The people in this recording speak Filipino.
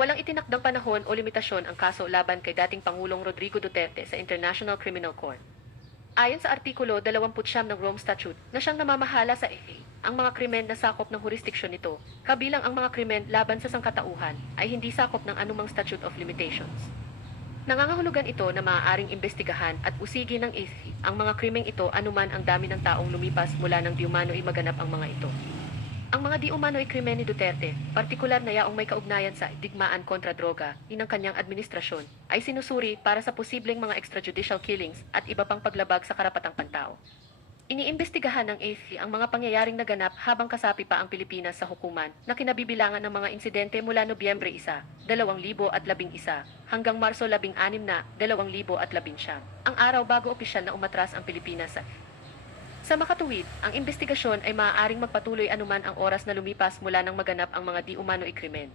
Walang itinakdang panahon o limitasyon ang kaso laban kay dating Pangulong Rodrigo Duterte sa International Criminal Court. Ayon sa Artikulo 29 ng Rome Statute na siyang namamahala sa EA, ang mga krimen na sakop ng jurisdiksyon nito, kabilang ang mga krimen laban sa sangkatauhan, ay hindi sakop ng anumang statute of limitations. Nangangahulugan ito na maaaring imbestigahan at usigin ng EA ang mga krimeng ito anuman ang dami ng taong lumipas mula nang di umano'y maganap ang mga ito. Ang mga di umano'y krimen ni Duterte, partikular na yaong may kaugnayan sa digmaan kontra droga, ng kanyang administrasyon, ay sinusuri para sa posibleng mga extrajudicial killings at iba pang paglabag sa karapatang pantao. Iniimbestigahan ng AFP ang mga pangyayaring naganap habang kasapi pa ang Pilipinas sa hukuman na kinabibilangan ng mga insidente mula Nobyembre 1, 2011 hanggang Marso 16 na 2019, ang araw bago opisyal na umatras ang Pilipinas sa makatuwid, ang investigasyon ay maaaring magpatuloy anuman ang oras na lumipas mula nang maganap ang mga di umano'y krimen.